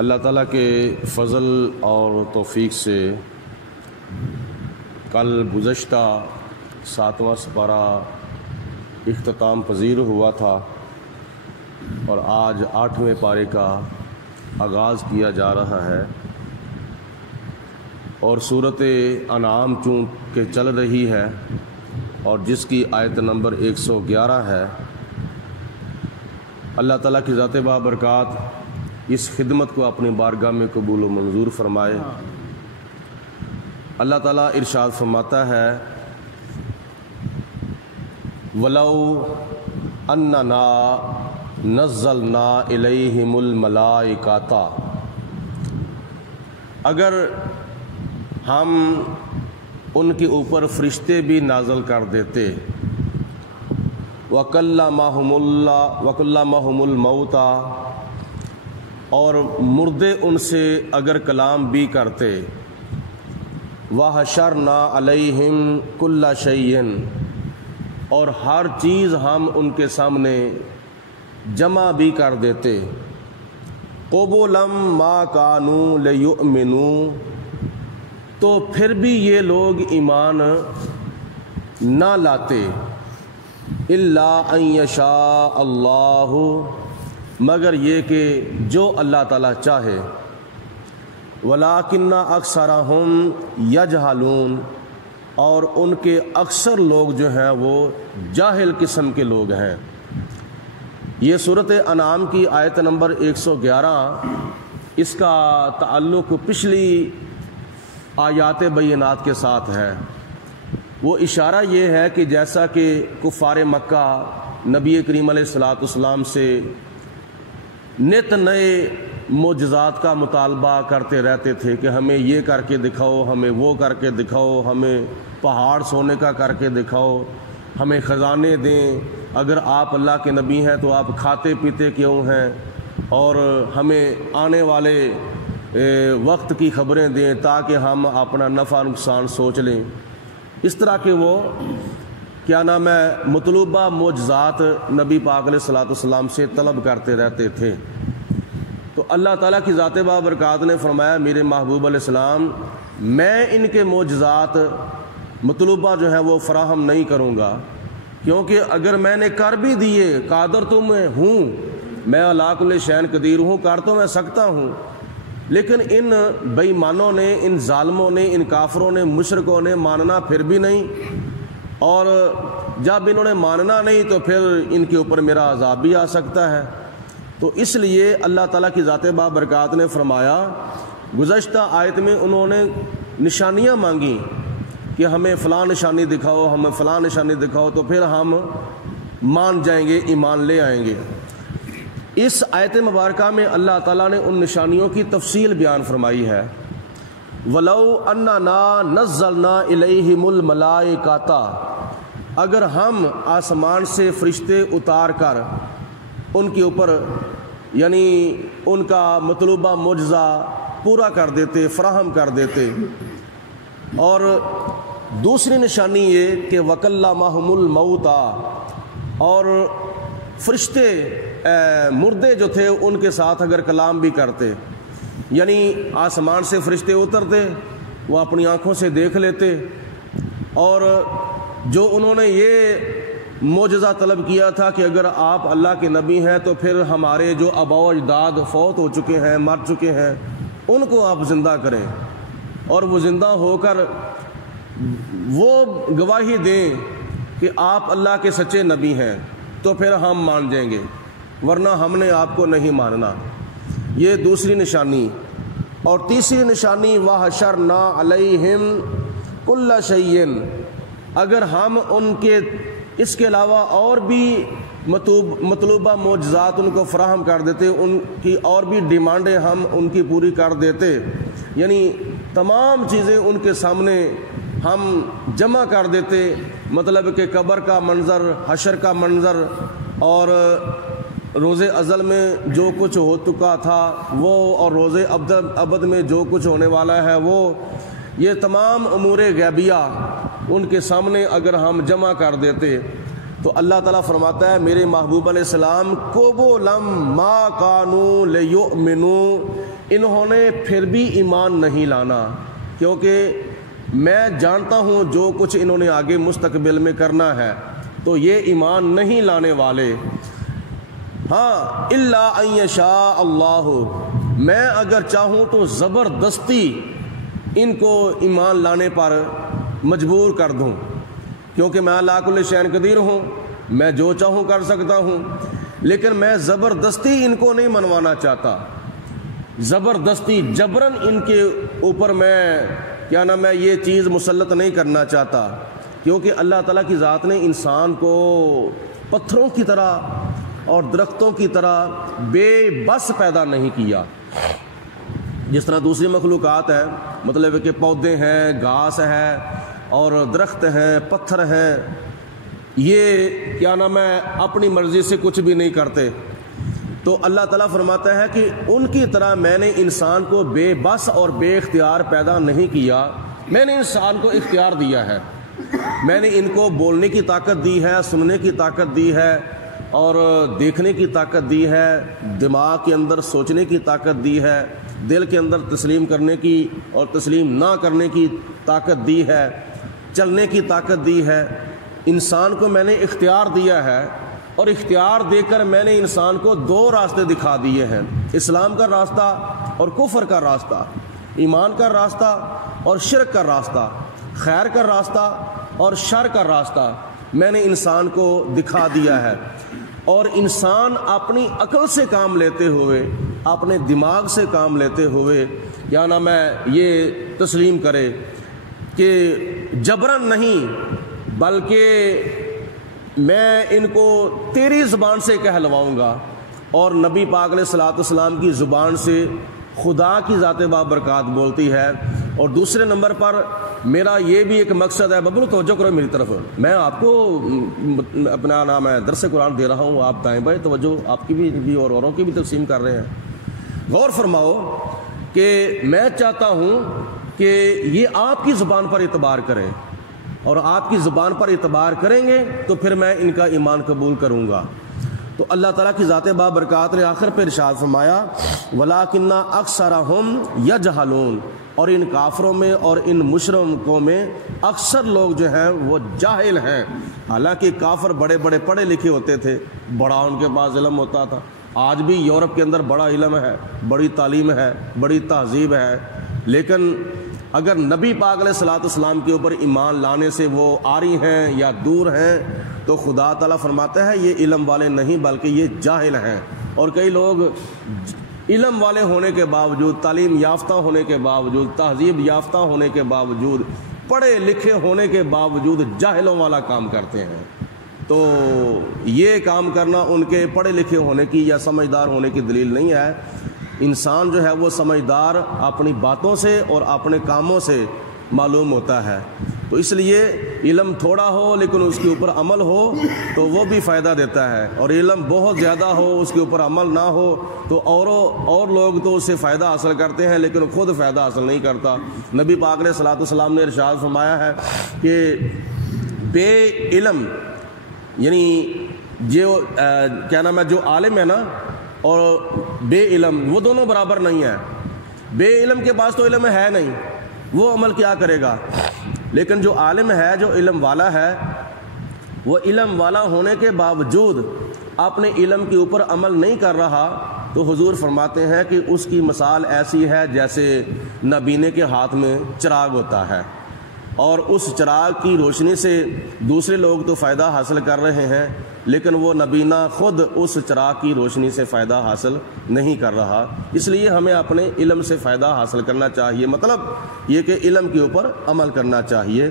اللہ تعالیٰ کے فضل اور توفیق سے کل گزشتہ 7واں سپارہ اختتام پذیر ہوا تھا اور آج 8ویں پارے کا آغاز کیا جا رہا ہے، اور صورت انعام چونکہ چل رہی ہے اور جس کی آیت نمبر 111 ہے۔ اللہ تعالیٰ کی ذات بابرکات اس خدمت کو اپنی بارگاہ میں قبول و منظور فرمائے۔ اللہ تعالیٰ ارشاد فرماتا ہے، وَلَوْ أَنَّنَا نَزَّلْنَا إِلَيْهِمُ الْمَلَائِكَةَ، اگر ہم ان کے اوپر فرشتے بھی نازل کر دیتے، وَكَلَّمَهُمُ الْمَوْتَى، اور مردے ان سے اگر کلام بھی کرتے، وَحَشَرْنَا عَلَيْهِمْ كُلَّ شَيْءٍ، اور ہر چیز ہم ان کے سامنے جمع بھی کر دیتے، قُبُلًا مَا كَانُوا لِيُؤْمِنُوا، تو پھر بھی یہ لوگ ایمان نہ لاتے، إِلَّا أَن يَشَاءَ اللَّهُ، مگر یہ کہ جو اللہ تعالیٰ چاہے، وَلَٰكِنَّ أَكْثَرَهُمْ يَجْهَلُونَ، اور ان کے اکثر لوگ جو ہیں وہ جاہل قسم کے لوگ ہیں۔ یہ سورۃ انعام کی آیت نمبر 111، اس کا تعلق پچھلی آیات بینات کے ساتھ ہے۔ وہ اشارہ یہ ہے کہ جیسا کہ کفار مکہ نبی کریم علیہ السلام سے نت نئے معجزات کا مطالبہ کرتے رہتے تھے کہ ہمیں یہ کر کے دکھاؤ، ہمیں وہ کر کے دکھاؤ، ہمیں پہاڑ سونے کا کر کے دکھاؤ، ہمیں خزانے دیں، اگر آپ اللہ کے نبی ہیں تو آپ کھاتے پیتے کیوں ہیں، اور ہمیں آنے والے وقت کی خبریں دیں تاکہ ہم اپنا نفع نقصان سوچ لیں۔ اس طرح کے وہ مطلوبہ معجزات نبی پاک علیہ السلام سے طلب کرتے رہتے تھے۔ تو اللہ تعالیٰ کی ذات بابرکات نے فرمایا، میرے محبوب علیہ السلام، میں ان کے معجزات مطلوبہ جو ہیں وہ فراہم نہیں کروں گا، کیونکہ اگر میں نے کر بھی دیے، قادر تو میں ہوں، میں علی کل شیء قدیر ہوں، کر تو میں سکتا ہوں، لیکن ان بے ایمانوں نے، ان ظالموں نے، ان کافروں نے، مشرکوں نے ماننا پھر بھی نہیں، اور جب انہوں نے ماننا نہیں تو پھر ان کے اوپر میرا عذاب بھی آ سکتا ہے۔ تو اس لیے اللہ تعالیٰ کی ذات بابرکات نے فرمایا، گزشتہ آیت میں انہوں نے نشانیاں مانگی کہ ہمیں فلاں نشانی دکھاؤ، ہمیں فلاں نشانی دکھاؤ، تو پھر ہم مان جائیں گے، ایمان لے آئیں گے۔ اس آیت مبارکہ میں اللہ تعالیٰ نے ان نشانیوں کی تفصیل بیان فرمائی ہے۔ وَلَوْ أَنَّنَا نَزَّلْنَا إِلَيْهِمُ الْمَلَائِكَةَ، اگر ہم آسمان سے فرشتے اتار کر ان کے اوپر یعنی ان کا مطلوبہ معجزہ پورا کر دیتے، فراہم کر دیتے۔ اور دوسری نشانی یہ کہ وَكَلَّمَهُمُ الْمَوْتَى، اور فرشتے مردے جو تھے ان کے ساتھ اگر کلام بھی کرتے، یعنی آسمان سے فرشتے اترتے، وہ اپنی آنکھوں سے دیکھ لیتے، اور جو انہوں نے یہ معجزہ طلب کیا تھا کہ اگر آپ اللہ کے نبی ہیں تو پھر ہمارے جو آباء و اجداد فوت ہو چکے ہیں، مر چکے ہیں، ان کو آپ زندہ کریں، اور وہ زندہ ہو کر وہ گواہی دیں کہ آپ اللہ کے سچے نبی ہیں، تو پھر ہم مان جائیں گے، ورنہ ہم نے آپ کو نہیں ماننا۔ یہ دوسری نشانی۔ اور تیسری نشانی وَحَشَرْنَا عَلَيْهِمْ كُلَّ شَيْءٍ، اگر ہم ان کے اس کے علاوہ اور بھی مطلوبہ معجزات ان کو فراہم کر دیتے، ان کی اور بھی ڈیمانڈیں ہم ان کی پوری کر دیتے، یعنی تمام چیزیں ان کے سامنے ہم جمع کر دیتے، مطلب کہ قبر کا منظر، حشر کا منظر، اور روز ازل میں جو کچھ ہو چکا تھا وہ، اور روز ابد میں جو کچھ ہونے والا ہے وہ، یہ تمام امور غیبیہ ان کے سامنے اگر ہم جمع کر دیتے تو اللہ تعالیٰ فرماتا ہے میرے محبوب علیہ السلام قبولا ما کانوا لیؤمنوا، انہوں نے پھر بھی ایمان نہیں لانا، کیونکہ میں جانتا ہوں جو کچھ انہوں نے آگے مستقبل میں کرنا ہے، تو یہ ایمان نہیں لانے والے۔ ہاں الا ان یشاء اللہ، میں اگر چاہوں تو زبردستی ان کو ایمان لانے پر مجبور کر دوں، کیونکہ میں علی کل شیء قدیر ہوں، میں جو چاہوں کر سکتا ہوں، لیکن میں زبردستی ان کو نہیں منوانا چاہتا، زبردستی جبرن ان کے اوپر میں کیا نام ہے یہ چیز مسلط نہیں کرنا چاہتا، کیونکہ اللہ تعالیٰ کی ذات نے انسان کو پتھروں کی طرح اور درختوں کی طرح بے بس پیدا نہیں کیا۔ جس طرح دوسری مخلوقات ہیں، مطلب ہے کہ پودے ہیں، گھاس ہے اور درخت ہیں، پتھر ہیں، یہ کیا نام ہے اپنی مرضی سے کچھ بھی نہیں کرتے، تو اللہ تعالیٰ فرماتا ہے کہ ان کی طرح میں نے انسان کو بے بس اور بے اختیار پیدا نہیں کیا، میں نے انسان کو اختیار دیا ہے، میں نے ان کو بولنے کی طاقت دی ہے، سننے کی طاقت دی ہے اور دیکھنے کی طاقت دی ہے، دماغ کے اندر سوچنے کی طاقت دی ہے، دل کے اندر تسلیم کرنے کی اور تسلیم نہ کرنے کی طاقت دی ہے، چلنے کی طاقت دی ہے۔ انسان کو میں نے اختیار دیا ہے، اور اختیار دے کر میں نے انسان کو دو راستے دکھا دیے ہیں، اسلام کا راستہ اور کفر کا راستہ، ایمان کا راستہ اور شرک کا راستہ، خیر کا راستہ اور شر کا راستہ میں نے انسان کو دکھا دیا ہے۔ اور انسان اپنی عقل سے کام لیتے ہوئے، اپنے دماغ سے کام لیتے ہوئے یا نہ میں یہ تسلیم کرے کہ جبرن نہیں، بلکہ میں ان کو تیری زبان سے کہلواؤں گا، اور نبی پاک علیہ الصلوۃ والسلام کی زبان سے خدا کی ذات بابرکات بولتی ہے۔ اور دوسرے نمبر پر میرا یہ بھی ایک مقصد ہے، ببلو توجہ کرو میری طرف، میں آپ کو اپنا نام ہے درس قرآن دے رہا ہوں، آپ دائیں بائیں توجہ آپ کی بھی اور اوروں کی بھی تقسیم کر رہے ہیں۔ غور فرماؤ کہ میں چاہتا ہوں کہ یہ آپ کی زبان پر اعتبار کریں، اور آپ کی زبان پر اعتبار کریں گے تو پھر میں ان کا ایمان قبول کروں گا۔ تو اللہ تعالیٰ کی ذات بابرکات نے آخر پہ ارشاد فرمایا وَلَٰكِنَّ أَكْثَرَهُمْ يَجْهَلُونَ، اور ان کافروں میں اور ان مشرکوں میں اکثر لوگ جو ہیں وہ جاہل ہیں۔ حالانکہ کافر بڑے بڑے پڑھے لکھے ہوتے تھے، بڑا ان کے پاس علم ہوتا تھا، آج بھی یورپ کے اندر بڑا علم ہے، بڑی تعلیم ہے، بڑی تہذیب ہے، لیکن اگر نبی پاک علیہ الصلوۃ والسلام کے اوپر ایمان لانے سے وہ آری ہیں یا دور ہیں، تو خدا تعالیٰ فرماتا ہے یہ علم والے نہیں بلکہ یہ جاہل ہیں۔ اور کئی لوگ علم والے ہونے کے باوجود، تعلیم یافتہ ہونے کے باوجود، تہذیب یافتہ ہونے کے باوجود، پڑھے لکھے ہونے کے باوجود جاہلوں والا کام کرتے ہیں۔ تو یہ کام کرنا ان کے پڑھے لکھے ہونے کی یا سمجھدار ہونے کی دلیل نہیں ہے۔ انسان جو ہے وہ سمجھدار اپنی باتوں سے اور اپنے کاموں سے معلوم ہوتا ہے۔ تو اس لیے علم تھوڑا ہو لیکن اس کے اوپر عمل ہو تو وہ بھی فائدہ دیتا ہے، اور علم بہت زیادہ ہو اس کے اوپر عمل نہ ہو تو اور لوگ تو اس سے فائدہ حاصل کرتے ہیں لیکن خود فائدہ حاصل نہیں کرتا۔ نبی پاک علیہ الصلوۃ والسلام نے ارشاد فرمایا ہے کہ بے علم یعنی جو کیا نام ہے جو عالم ہے نا اور بے علم وہ دونوں برابر نہیں ہیں۔ بے علم کے پاس تو علم ہے نہیں، وہ عمل کیا کرے گا، لیکن جو عالم ہے، جو علم والا ہے، وہ علم والا ہونے کے باوجود اپنے علم کے اوپر عمل نہیں کر رہا، تو حضور فرماتے ہیں کہ اس کی مثال ایسی ہے جیسے نابینے کے ہاتھ میں چراغ ہوتا ہے، اور اس چراغ کی روشنی سے دوسرے لوگ تو فائدہ حاصل کر رہے ہیں لیکن وہ نبینا خود اس چراغ کی روشنی سے فائدہ حاصل نہیں کر رہا۔ اس لیے ہمیں اپنے علم سے فائدہ حاصل کرنا چاہیے، مطلب یہ کہ علم کے اوپر عمل کرنا چاہیے۔